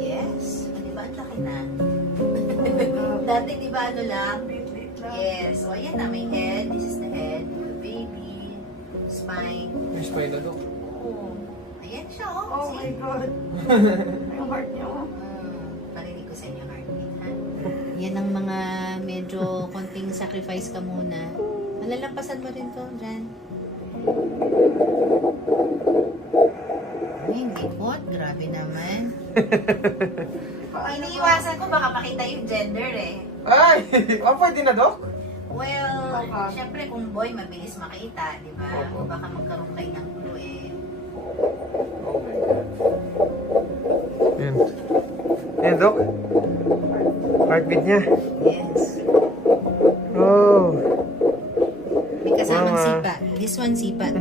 Yes. Di ba? Ang laki na. Dati di ba ano lang? Yes. So, ayan na. May head. This is the head. The baby. Spine. May spine na, Dok. Oh. Ayan siya, oh. Oh See? my God. Yung heart niya, oh. Parinig ko sa inyo heartbeat, ha? Yan ang mga medyo konting sacrifice ka muna. Malalampasan mo rin to, Jan. Ay, hindi po. Grabe naman. Iniiwasan ko baka makita yung gender eh. Ay! Oh, pwede na, Dok? Well, Baka. syempre kung boy, mabilis makita, di ba? Opo. Baka magkaroon kayo ng clue eh. Oh my God. Ayan. Ayan, Dok. Heartbeat niya. Yes. Oh. May kasamang Mama. sipa. This one sipa to.